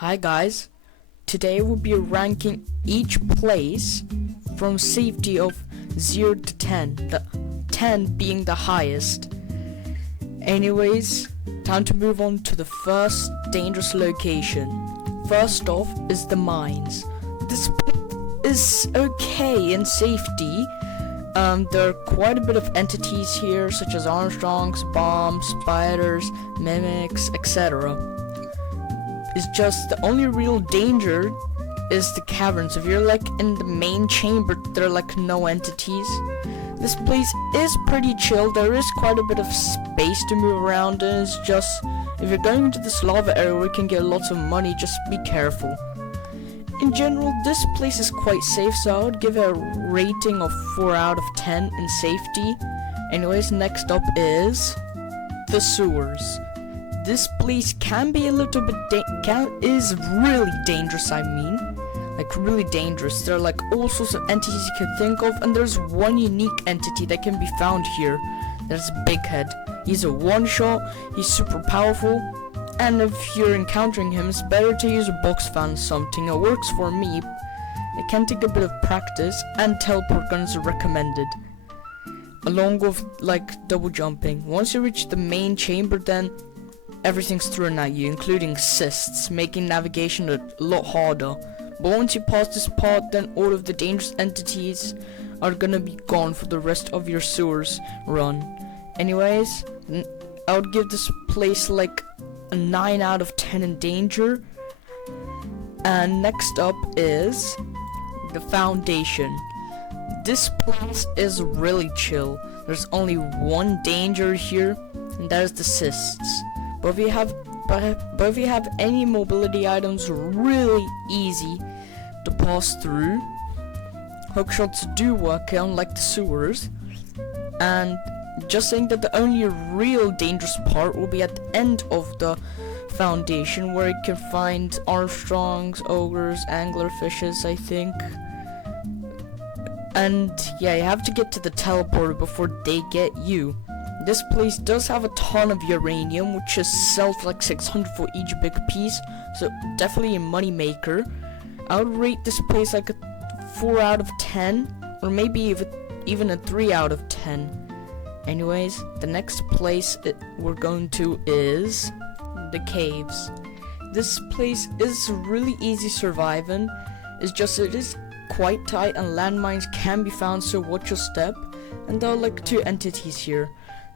Hi guys, today we'll be ranking each place from safety of 0 to 10, the 10 being the highest. Anyways, time to move on to the first dangerous location. First off is the mines. This is okay in safety. There are quite a bit of entities here such as Armstrongs, bombs, spiders, mimics, etc. It's just the only real danger is the caverns. If you're like in the main chamber, there are like no entities. This place is pretty chill. There is quite a bit of space to move around, and it's just if you're going into this lava area where you can get lots of money, just be careful. In general, this place is quite safe, so I would give it a rating of 4 out of 10 in safety. Anyways, next up is the sewers. This place can be a little bit is really dangerous. Like really dangerous. There are like all sorts of entities you can think of, and there's one unique entity that can be found here. There's Big Head. He's a one-shot. He's super powerful. And if you're encountering him, it's better to use a box fan or something. It works for me. It can take a bit of practice, and teleport guns are recommended, along with like double jumping. Once you reach the main chamber, then everything's thrown at you, including cysts, making navigation a lot harder. But once you pass this part, then all of the dangerous entities are gonna be gone for the rest of your sewers run. Anyways, I would give this place like a 9 out of 10 in danger. And next up is the foundation. This place is really chill. There's only one danger here, and that is the cysts. But if you have any mobility items, really easy to pass through. Hookshots do work, unlike the sewers. And just saying that the only real dangerous part will be at the end of the foundation, where you can find Armstrongs, ogres, anglerfishes, I think. And yeah, you have to get to the teleporter before they get you. This place does have a ton of uranium, which is sells for like 600 for each big piece, so definitely a money maker. I would rate this place like a 4 out of 10, or maybe even a 3 out of 10. Anyways, the next place we're going to is the caves. This place is really easy surviving. It's just it is quite tight, and landmines can be found, so watch your step. And there are like 2 entities here.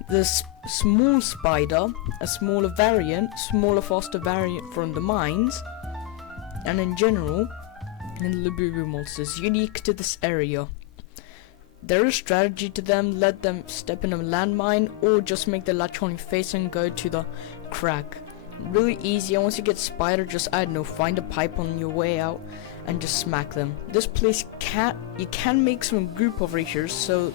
This small spider, a smaller faster variant from the mines, and in general, and Labubu monsters unique to this area. There is strategy to them. Let them step in a landmine, or just make the latch on your face and go to the crack. Really easy. And once you get spider, just I don't know, find a pipe on your way out and just smack them. This place you can make some group over here, so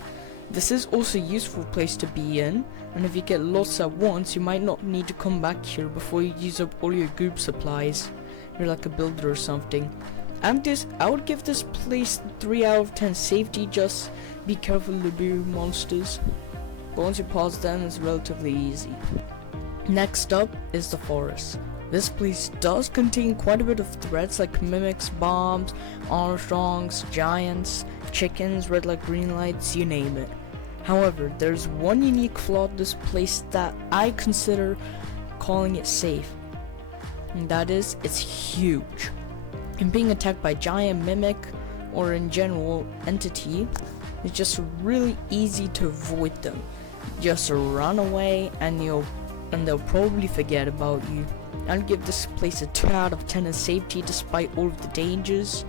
this is also a useful place to be in. And if you get lost at once, you might not need to come back here before you use up all your group supplies. You're like a builder or something. I would give this place 3 out of 10 safety. Just be careful of the monsters. But once you pass them, it's relatively easy. Next up is the forest. This place does contain quite a bit of threats like mimics, bombs, Armstrongs, giants, chickens, red light, green lights, you name it. However, there's one unique flaw to this place that I consider calling it safe. And that is, it's huge. And being attacked by giant, mimic, or in general entity, it's just really easy to avoid them. Just run away, and they'll probably forget about you. I'll give this place a 2 out of 10 in safety despite all of the dangers.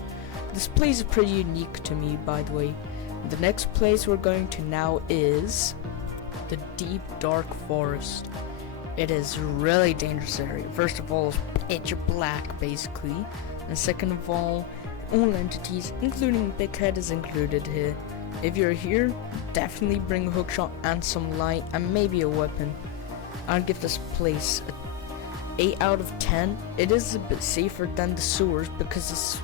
This place is pretty unique to me, by the way. The next place we're going to now is the deep dark forest. It is a really dangerous area. First of all, it's pitch black basically. And second of all entities, including Big Head, is included here. If you're here, definitely bring a hookshot and some light and maybe a weapon. I'll give this place a 8 out of 10. It is a bit safer than the sewers because it's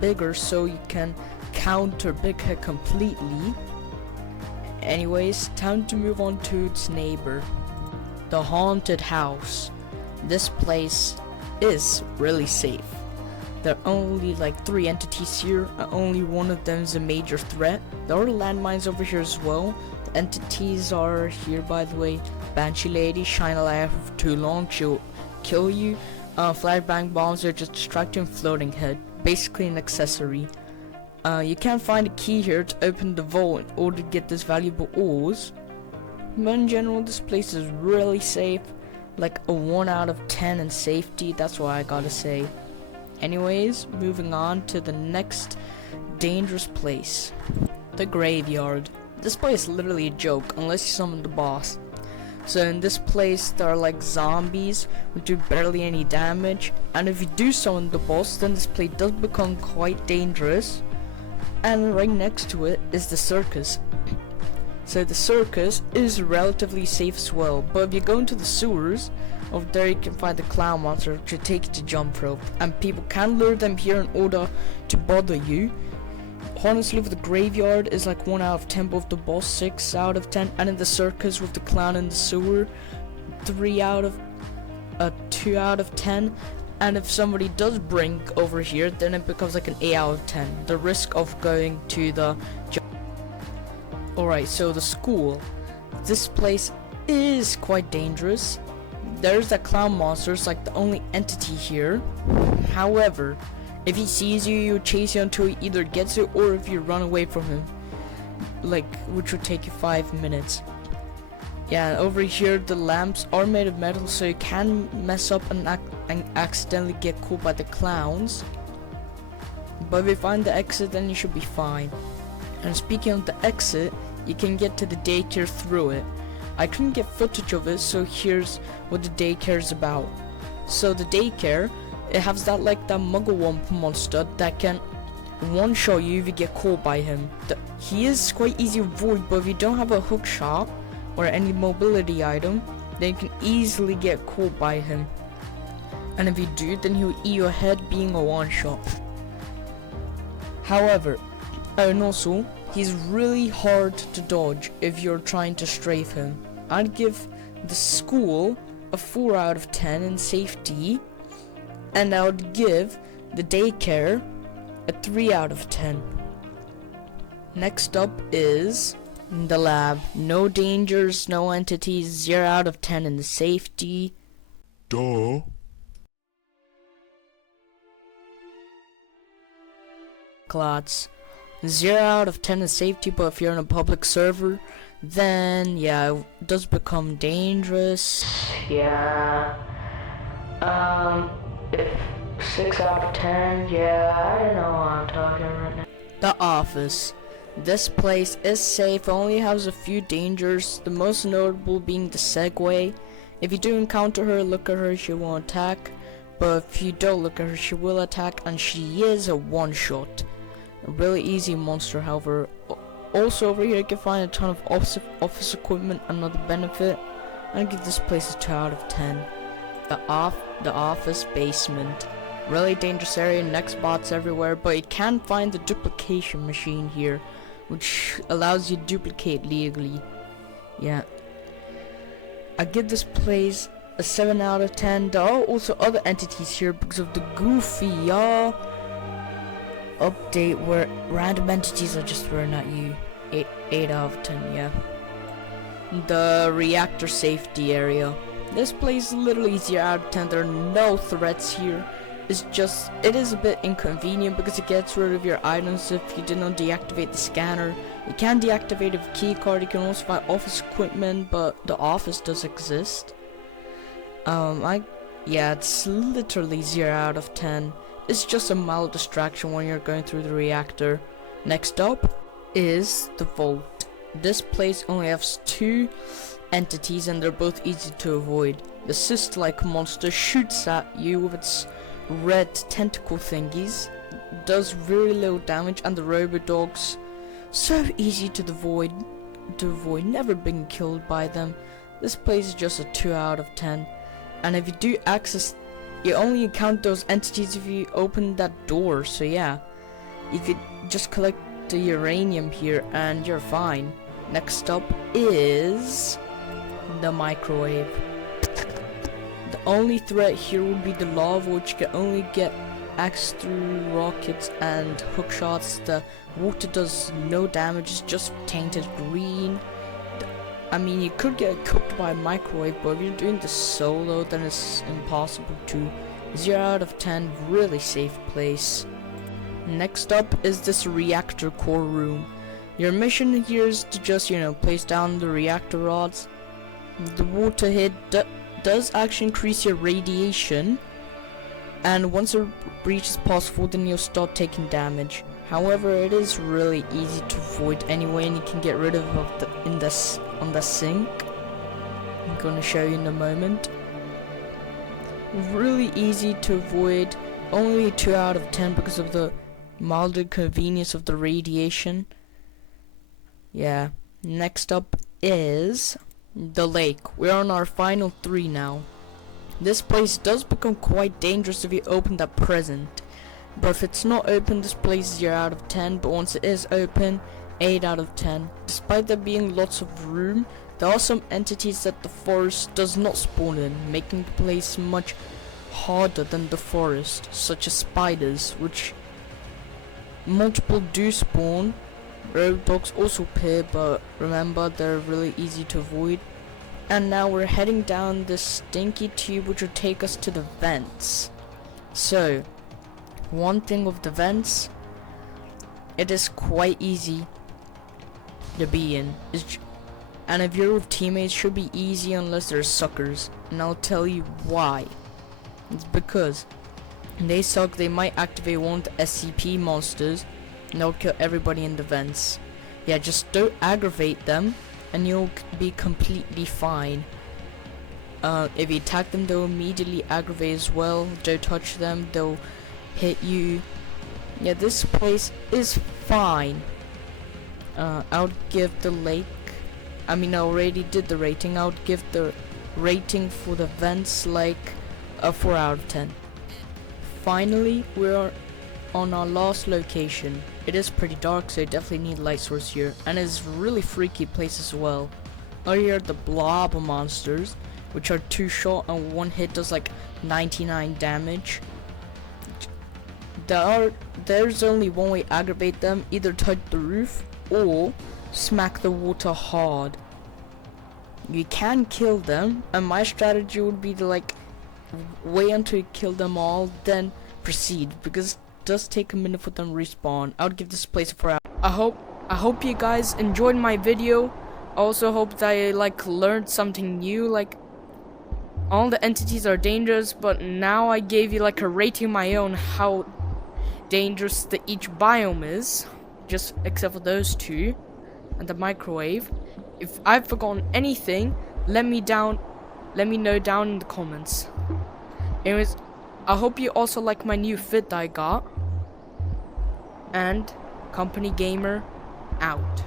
bigger, so you can counter Big Head completely. Anyways, time to move on to its neighbor, the haunted house. This place is really safe. There are only like 3 entities here, and only one of them is a major threat. There are landmines over here as well. The entities are here, by the way. Banshee Lady, shine a light for too long, she'll kill you. Flashbang bombs are just distracting, floating head, basically an accessory. You can't find a key here to open the vault in order to get this valuable ores. But in general, this place is really safe. Like a 1 out of 10 in safety, that's what I gotta say. Anyways, moving on to the next dangerous place. The graveyard. This place is literally a joke unless you summon the boss. So in this place there are like zombies who do barely any damage, and if you do summon the boss, then this place does become quite dangerous. And right next to it is the circus. So the circus is relatively safe as well, but if you go into the sewers, over there you can find the clown monster to take you to jump rope, and people can lure them here in order to bother you. Honestly, with the graveyard is like 1 out of 10, but with the boss 6 out of 10, and in the circus with the clown in the sewer 2 out of 10. And if somebody does bring over here, then it becomes like an 8 out of 10. The risk of going to the Alright, so the school. This place is quite dangerous. There's that clown monster, it's like the only entity here. However, if he sees you, he'll chase you until he either gets it or if you run away from him. Like, which would take you 5 minutes. Yeah, over here the lamps are made of metal, so you can mess up and accidentally get caught by the clowns. But if you find the exit, then you should be fine. And speaking of the exit, you can get to the daycare through it. I couldn't get footage of it, so here's what the daycare is about. So the daycare, it has that like that Muggle Wump monster that can one-shot you if you get caught by him. He is quite easy to avoid, but if you don't have a hook shot or any mobility item, then you can easily get caught by him. And if you do, then he'll eat your head, being a one-shot. However, and also, he's really hard to dodge if you're trying to strafe him. I'd give the school a 4 out of 10 in safety, and I would give the daycare a 3 out of 10. Next up is the lab. No dangers, no entities, 0 out of 10 in the safety. Duh. Clots. 0 out of 10 in safety, but if you're in a public server, then yeah, it does become dangerous. Yeah. If 6 out of 10, yeah, I don't know what I'm talking right now. The office. This place is safe, only has a few dangers, the most notable being the Segway. If you do encounter her, look at her, she won't attack. But if you don't look at her, she will attack, and she is a one-shot. A really easy monster, however. Also over here you can find a ton of office equipment, another benefit. I give this place a 2 out of 10. The office basement. Really dangerous area, next bots everywhere, but you can find the duplication machine here, which allows you to duplicate legally. Yeah. I give this place a 7 out of 10. There are also other entities here because of the goofy update where random entities are just thrown at you. 8 out of 10, yeah. The reactor safety area. This place is literally 0 out of 10. There are no threats here. It is a bit inconvenient because it gets rid of your items if you did not deactivate the scanner. You can deactivate a key card. You can also find office equipment, but the office does exist. Yeah, it's literally 0 out of 10. It's just a mild distraction when you're going through the reactor. Next up is the vault. This place only has 2 entities and they're both easy to avoid. The cyst-like monster shoots at you with its red tentacle thingies, does very little damage, and the robot dogs, so easy to avoid, never been killed by them. This place is just a 2 out of 10. And if you do access, you only encounter those entities if you open that door, so yeah, you could just collect the uranium here and you're fine. Next up is the microwave. The only threat here would be the lava, which can only get axed through rockets and hook shots. The water does no damage, it's just tainted green. I mean, you could get cooked by a microwave, but if you're doing this solo, then it's impossible to. 0 out of 10, really safe place. Next up is this reactor core room. Your mission here is to just, place down the reactor rods. The water hit does actually increase your radiation, and once a breach is possible, then you'll start taking damage. However, it is really easy to avoid anyway, and you can get rid of on the sink. I'm gonna show you in a moment. Really easy to avoid, only 2 out of 10 because of the mild inconvenience of the radiation. Yeah, next up is the lake. We're on our final 3 now. This place does become quite dangerous if you open that present. But if it's not open, this place is 0 out of 10. But once it is open, 8 out of 10. Despite there being lots of room, there are some entities that the forest does not spawn in, making the place much harder than the forest, such as spiders, which multiple do spawn. Roadblocks also appear, but remember, they're really easy to avoid. And now we're heading down this stinky tube, which will take us to the vents. So, one thing with the vents, it is quite easy to be in. And if you're with teammates, it should be easy unless they're suckers. And I'll tell you why. It's because they suck. They might activate one of the SCP monsters, and they'll kill everybody in the vents. Yeah, just don't aggravate them, and you'll be completely fine. If you attack them, they'll immediately aggravate as well. Don't touch them, they'll hit you. Yeah, this place is fine. I would give the lake, I already did the rating. I would give the rating for the vents like a 4 out of 10. Finally, we're on our last location. It is pretty dark, so you definitely need light source here, and it's a really freaky place as well. Here are the blob monsters, which are 2 shot and 1 hit does like 99 damage. There's only one way to aggravate them: either touch the roof or smack the water hard. You can kill them, and my strategy would be to wait until you kill them all, then proceed, because it does take a minute for them to respawn. I would give this place a 4 out. I hope you guys enjoyed my video. I also hope that I learned something new. All the entities are dangerous, but now I gave you a rating of my own how dangerous each biome is, just except for those 2 and the microwave. If I've forgotten anything, let me know down in the comments. Anyways, I hope you also like my new fit that I got. And Company Gamer out.